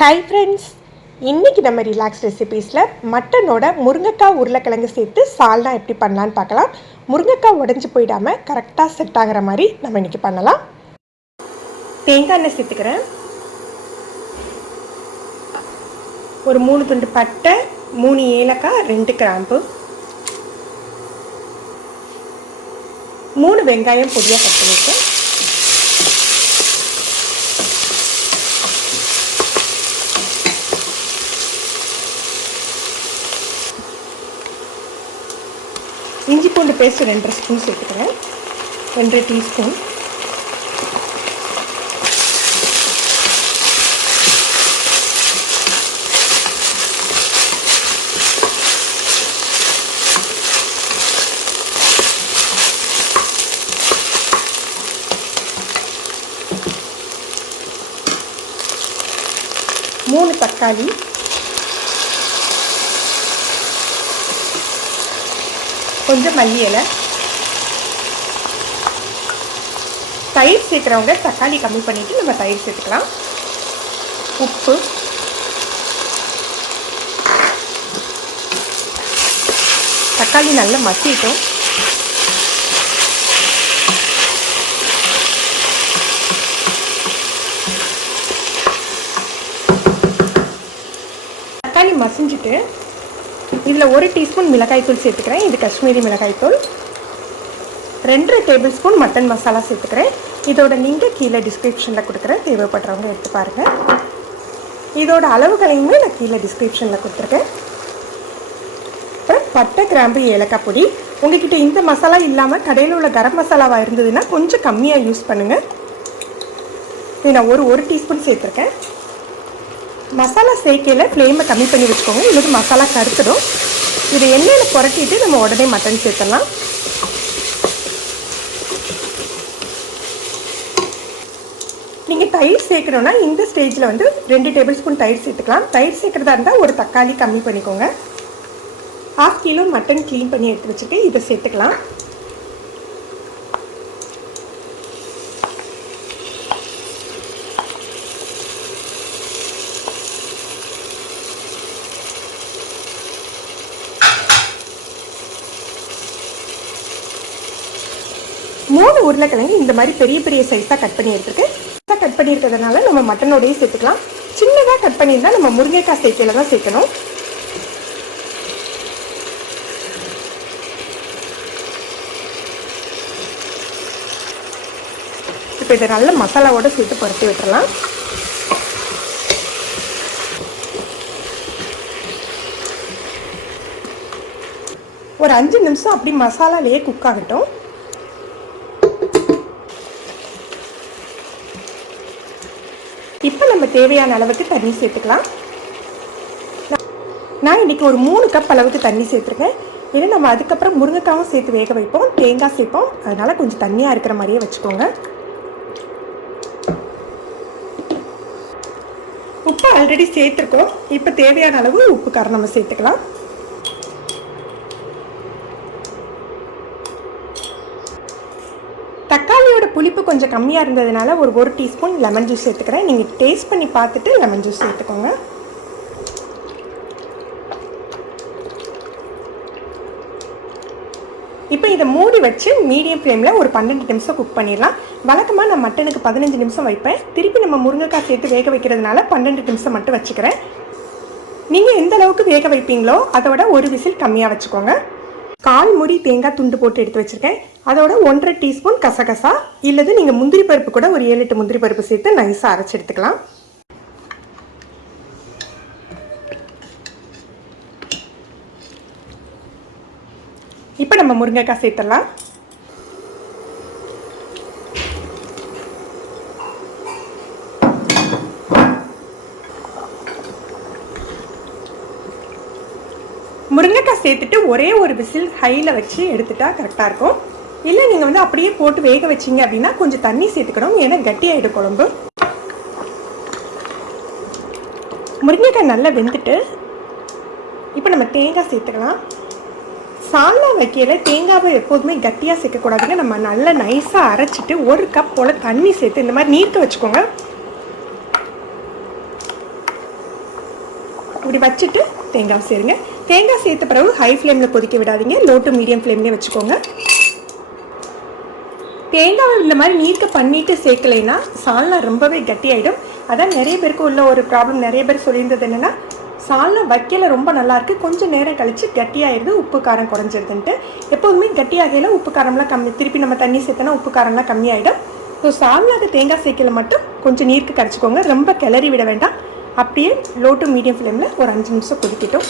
Hi friends, இன்றைக்கி நம்ம relax ரெசிபீஸில் மட்டனோட முருங்கைக்காய் உருளைக்கிழங்கு சேர்த்து சால்னா எப்படி பண்ணலான்னு பார்க்கலாம். முருங்கைக்காய் உடஞ்சி போயிடாமல் கரெக்டாக செட் ஆகிற மாதிரி நம்ம இன்றைக்கி பண்ணலாம். தேங்காய் எண்ணெய் சேர்த்துக்கிறேன். ஒரு 3 துண்டு பட்டை, 3 ஏலக்காய், 2 கிராம்பு, 3 வெங்காயம் பொடியாக கட் பண்ணியிருக்கேன். இஞ்சி பூண்டு பேஸ்ட் 2 ஸ்பூன் சேர்த்துக்கிறேன். 2 டீஸ்பூன். மூணு தக்காளி, கொஞ்சம் மல்லி இலை. தயிர் சேர்க்குறவங்க தக்காளி கம்மி பண்ணிவிட்டு நம்ம தயிர் சேர்த்துக்கலாம். உப்பு, தக்காளி நல்லா மசிட்டும். தக்காளி மசிஞ்சிட்டு இதில் 1 டீஸ்பூன் மிளகாய்த்தூள் சேர்த்துக்கிறேன். இது காஷ்மீரி மிளகாய்த்தூள். 2 டேபிள் ஸ்பூன் மட்டன் மசாலா சேர்த்துக்கிறேன். இதோட நீங்கள் கீழே டிஸ்கிரிப்ஷனில் கொடுக்குறேன், தேவைப்படுறவங்க எடுத்து பாருங்கள். இதோட அளவுகளையுமே நான் கீழே டிஸ்கிரிப்ஷனில் கொடுத்துருக்கேன். அப்புறம் பட்டை, கிராம்பு, ஏலக்காய் பொடி. உங்கள்கிட்ட இந்த மசாலா இல்லாமல் கடையில் உள்ள கரம் மசாலாவாக இருந்ததுன்னா கொஞ்சம் கம்மியாக யூஸ் பண்ணுங்கள். இது நான் ஒரு டீஸ்பூன் சேர்த்துருக்கேன். மசாலா சேர்க்கையில் ஃப்ளேமை கம்மி பண்ணி வச்சுக்கோங்க, இல்லது மசாலா கருத்துடும். இதை எண்ணெயில் புரட்டிட்டு நம்ம உடனே மட்டன் சேர்த்துடலாம். நீங்கள் தயிர் சேர்க்கணுன்னா இந்த ஸ்டேஜில் 2 டேபிள் ஸ்பூன் தயிர் சேர்த்துக்கலாம். தயிர் சேர்க்குறதா இருந்தால் ஒரு தக்காளி கம்மி பண்ணிக்கோங்க. 1/2 கிலோ மட்டன் க்ளீன் பண்ணி எடுத்து வச்சுட்டு இதை சேர்த்துக்கலாம். மூணு உருளைக்கிழங்கு இந்த மாதிரி பெரிய பெரிய சைஸாக கட் பண்ணி எடுத்துருக்கேன். கட் பண்ணியிருக்கிறதுனால நம்ம மட்டனோடையே சேர்த்துக்கலாம். சின்னதாக கட் பண்ணியிருந்தால் நம்ம முருங்கைக்காய் சேர்க்கையில் தான் சேர்க்கணும். இப்போ இதை நல்ல மசாலாவோடு சேர்த்து புரட்டி விட்டுறலாம். ஒரு 5 நிமிஷம் அப்படி மசாலாலேயே குக் ஆகட்டும். இப்போ நம்ம தேவையான அளவுக்கு தண்ணி சேர்த்துக்கலாம். நான் இன்றைக்கி ஒரு 3 கப் அளவுக்கு தண்ணி சேர்த்துருக்கேன். ஏன்னா நம்ம அதுக்கப்புறம் முருங்கைக்காவும் சேர்த்து வேக வைப்போம், தேங்காய் சேர்ப்போம். அதனால் கொஞ்சம் தண்ணியாக இருக்கிற மாதிரியே வச்சுக்கோங்க. உப்பு ஆல்ரெடி சேர்த்துருக்கோம். இப்போ தேவையான அளவு உப்பு காரம் நம்ம சேர்த்துக்கலாம். தக்காளியோட புளிப்பு கொஞ்சம் கம்மியாக இருந்ததுனால ஒரு டீஸ்பூன் லெமன் ஜூஸ் சேர்த்துக்கிறேன். நீங்கள் டேஸ்ட் பண்ணி பார்த்துட்டு லெமன் ஜூஸ் சேர்த்துக்கோங்க. இப்போ இதை மூடி வச்சு மீடியம் ஃப்ளேமில் ஒரு 12 நிமிஷம் குக் பண்ணிடலாம். வழக்கமாக நான் மட்டனுக்கு 15 நிமிஷம் வைப்பேன். திருப்பி நம்ம முருங்கைக்காய் சேர்த்து வேக வைக்கிறதுனால 12 நிமிஷம் மட்டும் வச்சுக்கிறேன். நீங்கள் எந்த அளவுக்கு வேக வைப்பீங்களோ அதோட ஒரு விசில் கம்மியாக வச்சுக்கோங்க. 1/4 மூடி தேங்காய் துண்டு போட்டு எடுத்து வச்சுருக்கேன். அதோட 1.5 டீஸ்பூன் கசகசா, இல்லது நீங்கள் முந்திரி பருப்பு கூட ஒரு 7-8 முந்திரி பருப்பு சேர்த்து நைஸாக அரைச்சி எடுத்துக்கலாம். இப்போ நம்ம முருங்கைக்காய் சேர்த்துடலாம். முருங்கைக்காய் சேர்த்துட்டு ஒரே ஒரு விசில் ஹையில் வச்சு எடுத்துட்டா கரெக்டாக இருக்கும். இல்லை நீங்கள் அப்படியே போட்டு வேக வச்சிங்க அப்படின்னா கொஞ்சம் தண்ணி சேர்த்துக்கணும், ஏன்னா கட்டியாகிடும் குழம்பு. முருங்கைக்காய் நல்லா வெந்துட்டு இப்போ நம்ம தேங்காய் சேர்த்துக்கலாம். சால்னா வைக்கையில் தேங்காவை எப்போதுமே கட்டியாக சேர்க்கக்கூடாதுங்க. நம்ம நல்லா நைஸாக அரைச்சிட்டு 1 கப் போல் தண்ணி சேர்த்து இந்த மாதிரி நீர்க்க வச்சுக்கோங்க. இப்படி வச்சுட்டு தேங்காய் சேருங்க. தேங்காய் சேர்த்த பிறகு ஹை ஃப்ளேமில் கொதிக்க விடாதீங்க, லோ டு மீடியம் ஃப்ளேம்லேயே வச்சுக்கோங்க. தேங்காவை இந்த மாதிரி நீர்க்க பண்ணிவிட்டு சேர்க்கலைன்னா சால்னா ரொம்பவே கட்டியாயிடும். அதான் நிறைய பேருக்கு உள்ள ஒரு ப்ராப்ளம். நிறைய பேர் சொல்லியிருந்தது என்னென்னா, சால்னா வைக்கல ரொம்ப நல்லாயிருக்கு, கொஞ்சம் நேரம் கழித்து கட்டியாகிடுது, உப்பு காரம் குறைஞ்சிருதுன்ட்டு. எப்போதுமே கட்டியாகையில் உப்பு காரம்லாம் கம்மி, திருப்பி நம்ம தண்ணி சேர்த்தனா உப்பு காரம்லாம் கம்மியாயிடும். ஸோ சால்னாக்கு தேங்காய் சேர்க்கல மட்டும் கொஞ்சம் நீருக்கு கரைச்சிக்கோங்க, ரொம்ப கிளறி விட வேண்டாம். அப்படியே லோ டு மீடியம் ஃப்ளேமில் ஒரு 5 நிமிஷம் கொதிக்கட்டும்.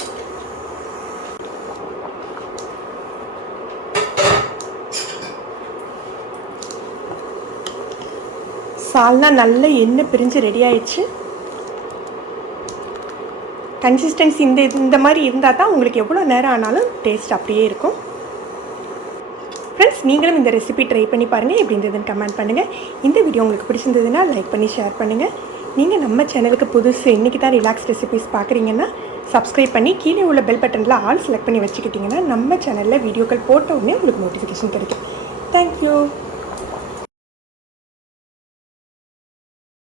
சால்னா நல்ல எண்ணெய் பிரிஞ்சு ரெடி ஆயிடுச்சு. கன்சிஸ்டன்சி இந்த மாதிரி இருந்தால் தான் உங்களுக்கு எவ்வளோ நேரம் ஆனாலும் டேஸ்ட் அப்படியே இருக்கும். ஃப்ரெண்ட்ஸ், நீங்களும் இந்த ரெசிபி ட்ரை பண்ணி பாருங்கள், எப்படி இருந்ததுன்னு கமெண்ட் பண்ணுங்கள். இந்த வீடியோ உங்களுக்கு பிடிச்சிருந்ததுன்னா லைக் பண்ணி ஷேர் பண்ணுங்கள். நீங்கள் நம்ம சேனலுக்கு புதுசு இன்றைக்கி தான் ரிலாக்ஸ் ரெசிபிஸ் பார்க்குறீங்கன்னா சப்ஸ்கிரைப் பண்ணி கீழே உள்ள பெல் பட்டனில் ஆல் செலக்ட் பண்ணி வச்சுக்கிட்டிங்கன்னா நம்ம சேனலில் வீடியோக்கள் போட்ட உடனே உங்களுக்கு நோட்டிஃபிகேஷன் கிடைக்கும். தேங்க்யூ.